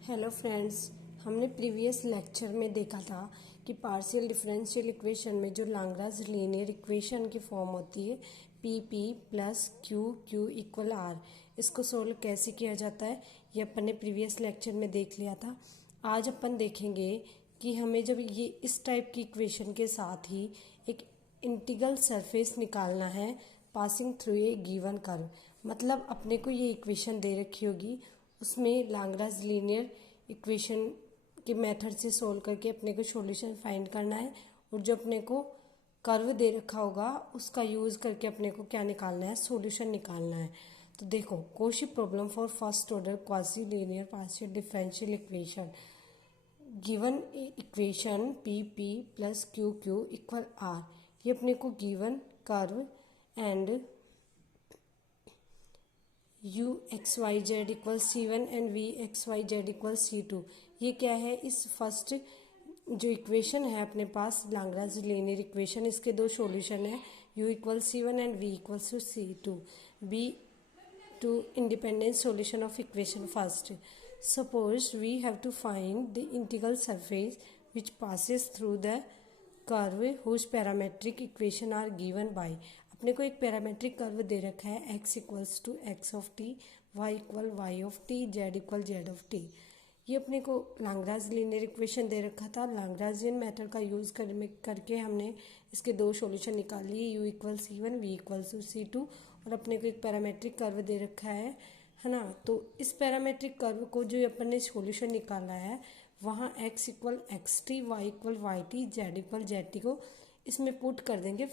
Hello friends, हमने previous lecture में देखा था कि पार्शियल डिफरेंशियल इक्वेशन में जो लाग्रांज लीनियर इक्वेशन की फॉर्म होती है p p plus q q equal r, इसको सोल्व कैसे किया जाता है ये अपन ने प्रीवियस लेक्चर में देख लिया था। आज अपन देखेंगे कि हमें जब ये इस टाइप की इक्वेशन के साथ ही एक इंटीग्रल सरफेस निकालना है passing through a given curve, मतलब अपने को ये इक्वेशन दे रखी होगी, उसमें लाग्रांज लीनियर इक्वेशन के मेथड से सोल्व करके अपने को सॉल्यूशन फाइंड करना है। और जो अपने को कर्व दे रखा होगा उसका यूज़ करके अपने को क्या निकालना है, सॉल्यूशन निकालना है। तो देखो, Cauchy problem for first order quasi linear partial differential equation given equation p p plus q q equal r, ये अपने को given curve and u x y z equal C1 and v x y z equal C2, ये क्या है, इस first जो equation है अपने पास लाग्रांज लीनियर इक्वेशन, इसके दो सॉल्यूशन है, u equal C1 and v equals to C2। Be two independent solution of equation first. Suppose we have to find the integral surface which passes through the curve whose parametric equation are given by, अपने को एक parametric curve दे रखा है x equals to x of t, y equal y of t, z equal z of t. ये अपने को Lagrange linear equation दे रखा था। लाग्रांजियन मेथड का यूज़ करके हमने इसके दो सॉल्यूशन निकाल लिए, u equal C1 v equals to C2, और अपने को एक पैरामेट्रिक कर्व दे रखा है ना। तो इस पैरामेट्रिक कर्व को जो अपन ने सॉल्यूशन निकाला है वहाँ x equal x t, y equal y t, z equal z t को इसमें पुट कर देंगे।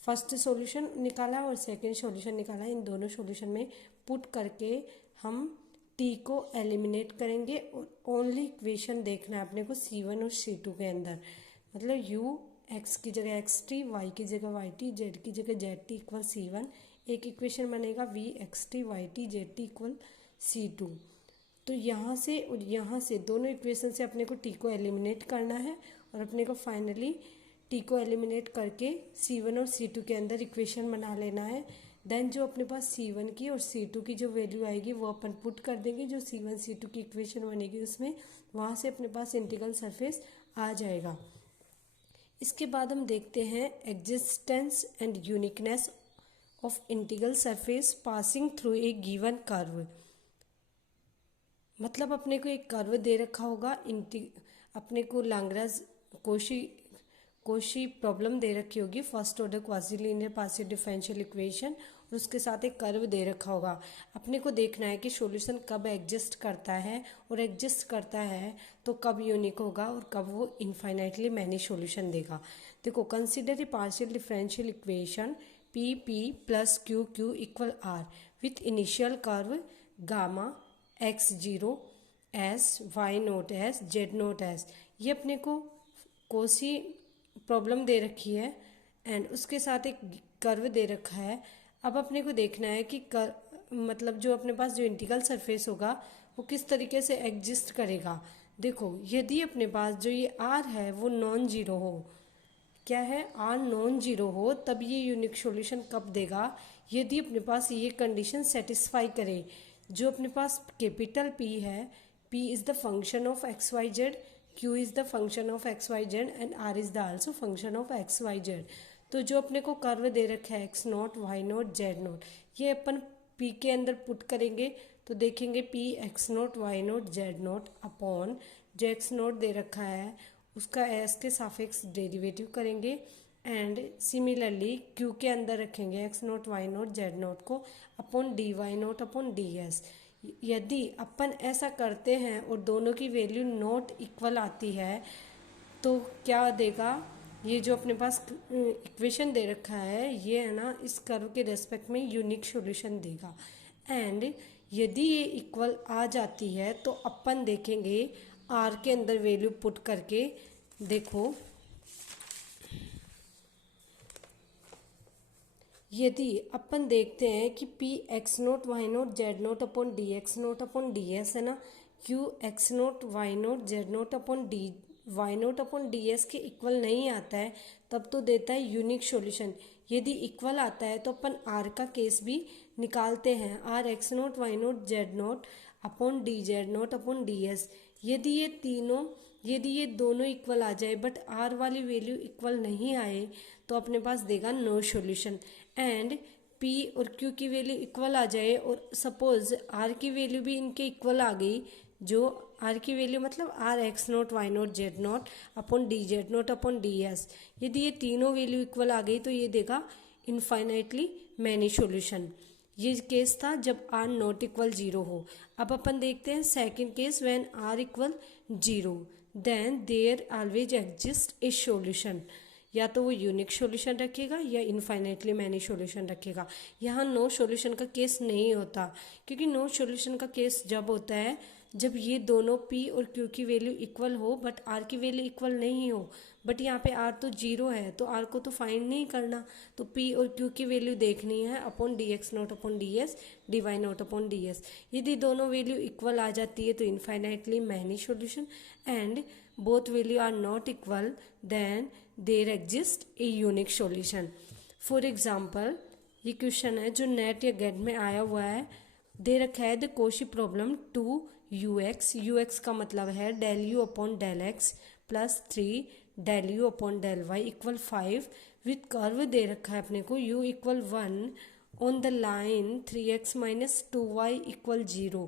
फर्स्ट सॉल्यूशन निकाला और सेकंड सॉल्यूशन निकाला, इन दोनों सॉल्यूशन में पुट करके हम टी को एलिमिनेट करेंगे और ओनली इक्वेशन देखना है अपने को C1 और C2 के अंदर, मतलब u एक्स की जगह एक्स टी, वाई की जगह वाई टी, जेड की जगह जेड टी इक्वल C1, एक इक्वेशन बनेगा v x t y t z t equal C2। तो यहाँ से और यहाँ से दोनों इक्वेशन से अपने को टी को एलिमिनेट करना है और अपने को फाइनली टी को एलिमिनेट करके C1 और C2 के अंदर इक्वेशन बना लेना है। देन जो अपने पास C1 की और C2 की जो वैल्यू आएगी वो अपन पुट कर देंगे, जो C1 C2 की इक्वेशन बनेगी उसमें, वहाँ से अपने पास इंटीग्रल सरफेस आ जाएगा। इसके बाद हम देखते हैं existence and uniqueness of integral surface passing through a given curve, मतलब अपने को एक कर्व दे रखा होगा, अपने को लाग्रांज कोशी प्रॉब्लम दे रखी होगी first order quasi linear partial differential equation, और उसके साथ एक कर्व दे रखा होगा। अपने को देखना है कि सॉल्यूशन कब एग्जिस्ट करता है, और एग्जिस्ट करता है तो कब यूनिक होगा और कब वो इनफाइनाइटली मैनी सॉल्यूशन देगा। देखो, consider a partial differential equation p p plus q q equal r with initial curve gamma x zero s, y naught s, z naught s, ये अपने को कोसी प्रॉब्लम दे रखी है एंड उसके साथ एक कर्व दे रखा है। अब अपने को देखना है कि मतलब जो अपने पास जो इंटीग्रल सरफेस होगा वो किस तरीके से एग्जिस्ट करेगा। देखो, यदि अपने पास जो ये आर है वो नॉन जीरो हो, क्या है, आर नॉन जीरो हो, तब ये यूनिक सॉल्यूशन कब देगा, यदि अपने पास ये कंडीशन सेटिस्फाई करे। जो अपने पास कैपिटल पी है, P is the function of x y z, q is the function of x y z and r is the also function of x y z। तो जो अपने को कर्व दे रखा है x naught y naught z note, ये अपन p के अंदर पुट करेंगे तो देखेंगे p x naught y naught z naught upon जो x नोट दे रखा है उसका s के सापेक्ष डेरिवेटिव करेंगे, एंड सिमिलरली q के अंदर रखेंगे x naught y naught z naught को upon dy naught upon ds। यदि अपन ऐसा करते हैं और दोनों की वैल्यू नॉट इक्वल आती है तो क्या देगा, ये जो अपने पास इक्वेशन दे रखा है ये है ना, इस कर्व के रेस्पेक्ट में यूनिक सॉल्यूशन देगा। एंड यदि ये इक्वल आ जाती है तो अपन देखेंगे आर के अंदर वैल्यू पुट करके, देखो यदि अपन देखते हैं कि p x naught y naught z naught upon d x naught upon d s है ना, q x naught y naught z naught upon d y naught upon d s के इक्वल नहीं आता है तब तो देता है यूनिक सॉल्यूशन। यदि इक्वल आता है तो अपन आर का केस भी निकालते हैं, r x naught y naught z naught upon d z naught upon d s. यदि ये दोनों इक्वल आ जाए बट आर वाली वैल्यू इक्वल नहीं आए तो अपने पास देगा नो सॉल्यूशन। एंड पी और क्यू की वैल्यू इक्वल आ जाए और सपोज आर की वैल्यू भी इनके इक्वल आ गई, जो आर की वैल्यू मतलब r x naught y naught z naught upon d z naught upon d s, यदि ये तीनों वैल्यू इक्वल आ गई तो ये देगा इनफाइनाइटली मैनी सॉल्यूशन। ये केस था जब आर नॉट इक्वल जीरो हो। अब अपन देखते हैं second case, when r equal zero then there always exist a solution. या तो वो यूनिक सॉल्यूशन रखेगा या इनफाइनाइटली मैनी सॉल्यूशन रखेगा। यहाँ नो सॉल्यूशन का केस नहीं होता, क्योंकि नो सॉल्यूशन का केस जब होता है जब ये दोनों P और Q की वैल्यू इक्वल हो बट R की वैल्यू इक्वल नहीं हो। बट यहाँ पे R तो जीरो है तो R को तो फाइंड नहीं करना, तो P और Q की वैल्यू देखनी है upon d x naught upon d s d y naught upon d s. यदि दोनों वैल्यू इक्वल आ जाती है तो infinitely many solution. And both value are not equal then there exist a unique solution. For example ये question है जो net या गेट में आया हुआ है, दे रखा है the Cauchy problem two u x का मतलब है del u upon del x plus 3 del u upon del y equal 5 with curve दे रखा है अपने को u equal 1 on the line 3x minus 2y equal 0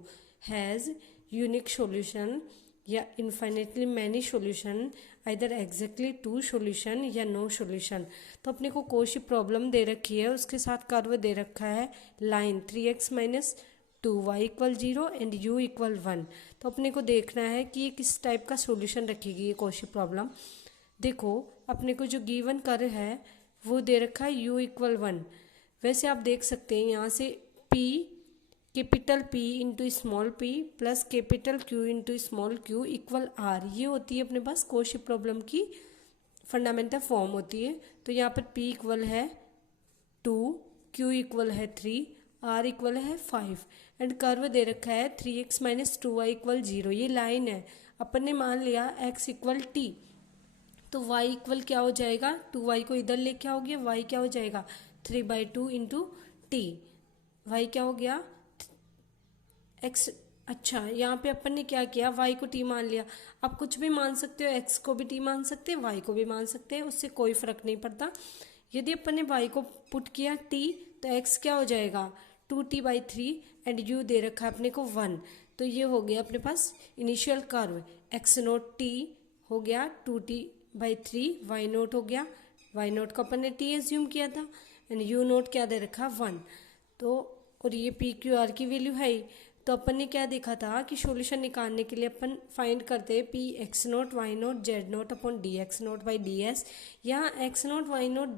has unique solution या infinitely many solution, either exactly two solution या no solution. तो अपने को कोशी प्रॉब्लम दे रखी है, उसके साथ कर्व दे रखा है line 3x minus 2y equal 0 and u equal 1। तो अपने को देखना है कि ये किस टाइप का सॉल्यूशन रखेगी ये कोशी प्रॉब्लम। देखो अपने को जो गिवन कर्व है वो दे रखा है u इक्वल 1। वैसे आप देख सकते हैं यहाँ से p capital P into small p plus capital Q into small q equal r, ये होती है अपने पास कोशी प्रॉब्लम की फंडामेंटल फॉर्म होती है। तो यहाँ पर p इक्वल है 2, q इक्वल है 3, r इक्वल है 5 एंड कर्व दे रखा है 3x माइनस 2y इक्वल 0। ये लाइन है, अपन ने मान लिया x इक्वल t, तो y इक्वल क्या हो जाएगा, 2y को इधर लेके आओगे, y क्या हो जाएगा 3/2 इंटू टी, y क्या हो गया x। अच्छा यहाँ पे अपन ने क्या किया, y को t मान लिया। आप कुछ भी मान सकते हो, x को भी t मान सकते हैं, y को भी मान सकते हैं, उससे कोई फर्क नहीं पड़ता। यदि अपन ने y को पुट किया t तो x क्या हो जाएगा 2t/3 एंड u दे रखा है अपने को 1। तो ये हो गया अपने पास initial curve, x naught t हो गया 2t/3, y नोट हो गया, y नोट को अपन ने t एज्यूम किया था एंड u नोट क्या दे रखा 1। तो और ये पी क्यू आर की वैल्यू है ही। तो अपन ने क्या देखा था कि सॉल्यूशन निकालने के लिए अपन फाइंड करते हैं p x naught y naught z naught upon d x naught by d s. यहाँ x naught y naught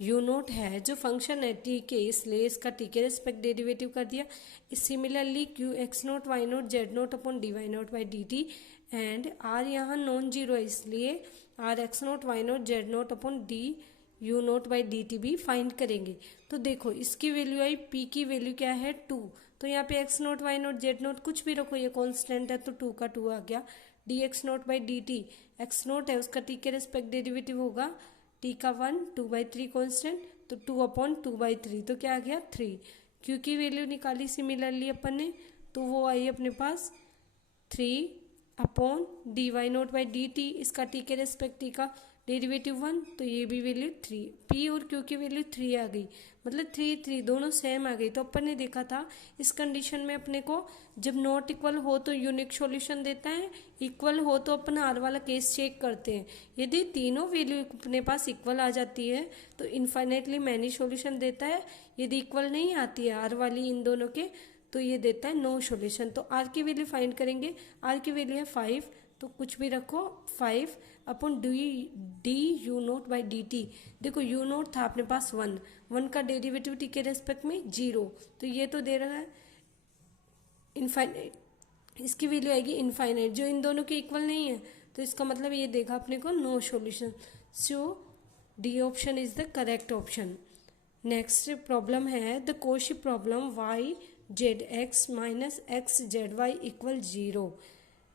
u naught है जो फंक्शन है टी के, इसलिए इसका टी के रिस्पेक्ट डेरिवेटिव कर दिया। Similarly q x naught y naught z naught upon d y naught by d t and r यहाँ नॉन जीरो है, इसलिए r x naught y naught z naught upon d u naught by d t भी find करेंगे। तो देखो इसकी value आई, p की वैल्यू क्या है 2, तो यहाँ पे x naught y naught z naught कुछ भी रखो, ये कॉन्स्टेंट है तो 2 का 2 आ गया। D x naught by d T, x note है उसका टी के रिस्पेक्ट डेरिवेटिव होगा टी का 1, 2/3 कॉन्स्टेंट, तो 2/2/3 तो क्या आ गया 3। क्यू की वैल्यू निकाली सिमिलरली अपन ने, तो वो आई अपने पास 3 d y naught by d t, इसका टी के रिस्पेक्ट टी का डेरिवेटिव 1, तो ये भी वैल्यू 3। पी और क्यू की वैल्यू 3 आ गई, मतलब 3 दोनों सेम आ गई। तो अपन ने देखा था इस कंडीशन में अपने को जब नॉट इक्वल हो तो यूनिक सॉल्यूशन देता है, इक्वल हो तो अपन आर वाला केस चेक करते हैं। यदि तीनों वैल्यू अपने पास इक्वल आ जाती है तो इनफाइनाइटली मैनी सॉल्यूशन देता है। यदि इक्वल नहीं आती है आर वाली इन दोनों के तो ये देता है नो सॉल्यूशन। तो आर की वैल्यू फाइंड करेंगे, आर की वैल्यू है 5, तो कुछ भी रखो 5 upon d u naught by d T. देखो यू नोट था अपने पास 1 का डेरिवेटिव टी के रेस्पेक्ट में 0, तो ये तो दे रहा है इनफाइनाइट, इसकी वैल्यू आएगी इनफाइनाइट, जो इन दोनों के इक्वल नहीं है, तो इसका मतलब ये देगा अपने को no solution. So D option is the correct option. Next problem है the Cauchy problem y z x minus x z y equal 0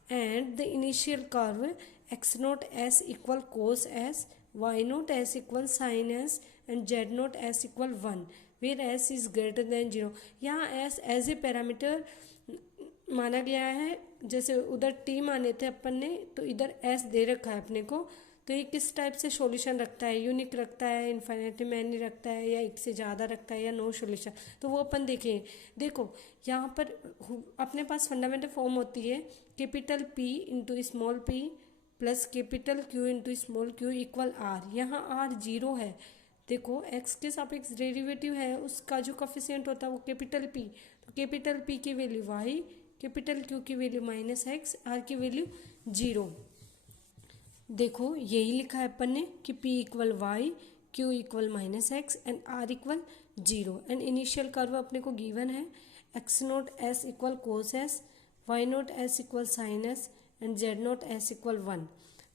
and the initial curve x naught s equal cos s, y naught s equal sin s and z naught s equal 1 where s is greater than 0। यहाँ s as a parameter माना गया है, जैसे उधर T माने थे अपन ने, तो इधर एस दे रखा है अपने को। तो ये किस टाइप से सॉल्यूशन रखता है, यूनिक रखता है, इन्फिनिटी मैनी रखता है, या एक से ज़्यादा रखता है, या नो सॉल्यूशन, तो वो अपन देखें। देखो यहाँ पर अपने पास फंडामेंटल फॉर्म होती है capital P into small p plus capital Q into small q equal r. यहाँ आर जीरो है। देखो एक्स के सापेक्ष डेरिवेटिव है, उसका जो कोफिशिएंट होता है वो कैपिटल पी, तो कैपिटल पी की वैल्यू वाई, कैपिटल क्यू की वैल्यू माइनस एक्स, आर की वैल्यू जीरो। देखो यही लिखा है अपन ने कि P equal y, Q equal minus x and R equal zero. And initial curve अपने को गिवन है x naught s equal cos s, y naught s equal sine s and z naught s equal one.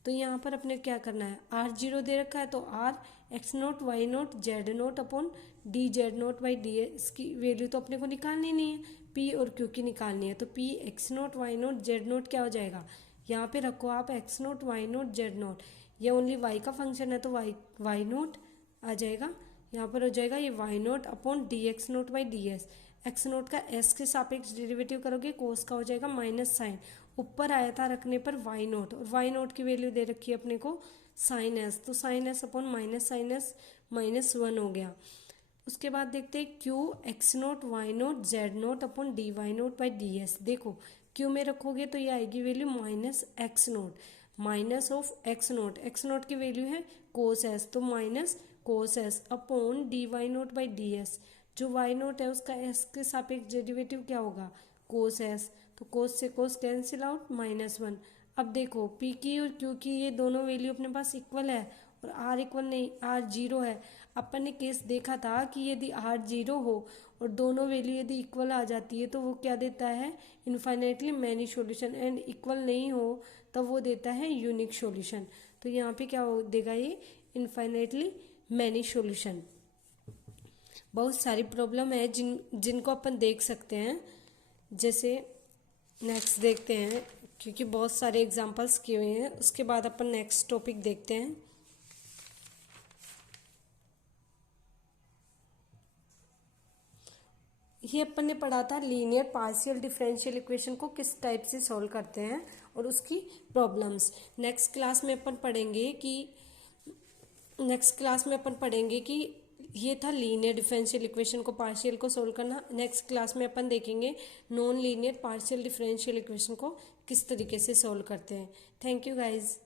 तो यहाँ पर अपने क्या करना है, R जीरो दे रखा है तो R x naught y naught z naught upon d z naught by d s की वैल्यू तो अपने को निकालनी नहीं है, P और Q की निकालनी है। तो P x naught y naught z naught क्या हो जाएगा, यहाँ पे रखो आप x naught y naught z naught, ये ओनली वाई का फंक्शन है तो वाई नोट आ जाएगा। यहाँ पर हो जाएगा ये y naught upon d x naught by d s. X naught का एस के सापेक्ष डेरिवेटिव करोगे कोस का हो जाएगा माइनस साइन, ऊपर आया था रखने पर वाई नोट, और वाई नोट की वैल्यू दे रखी है अपने को साइन एस, तो sine s upon minus sine s minus one हो गया। उसके बाद देखते हैं Q x naught y naught z naught upon d y naught by d s. देखो क्यू में रखोगे तो ये आएगी value minus x naught, minus of x naught की वैल्यू है कोस एस, तो minus cos S upon d y naught by d s. जो वाई नोट है उसका एस के सापेक्ष डेरिवेटिव क्या होगा, कोस एस, तो कोस से cos cancel out minus one. अब देखो पी की और क्यू की ये दोनों वैल्यू अपने पास इक्वल है और आर इक्वल नहीं, आर जीरो है। अपन ने केस देखा था कि यदि आर जीरो हो और दोनों वैल्यू यदि इक्वल आ जाती है तो वो क्या देता है, infinitely many solution, and equal नहीं हो तब वो देता है यूनिक सॉल्यूशन। तो यहाँ पे क्या देगा ये, इन्फाइनेटली मैनी सॉल्यूशन। बहुत सारी प्रॉब्लम है जिनको अपन देख सकते हैं। जैसे नेक्स्ट देखते हैं, क्योंकि बहुत सारे एग्जांपल्स किए हुए हैं, उसके बाद अपन नेक्स्ट टॉपिक देखते हैं। ये अपन ने पढ़ा था लीनियर पार्शियल डिफरेंशियल इक्वेशन को किस टाइप से सॉल्व करते हैं और उसकी प्रॉब्लम्स। नेक्स्ट क्लास में अपन पढ़ेंगे कि ये था लीनियर डिफरेंशियल इक्वेशन को पार्शियल को सॉल्व करना। नेक्स्ट क्लास में अपन देखेंगे non linear partial differential equation को किस तरीके से सॉल्व करते हैं। Thank you guys.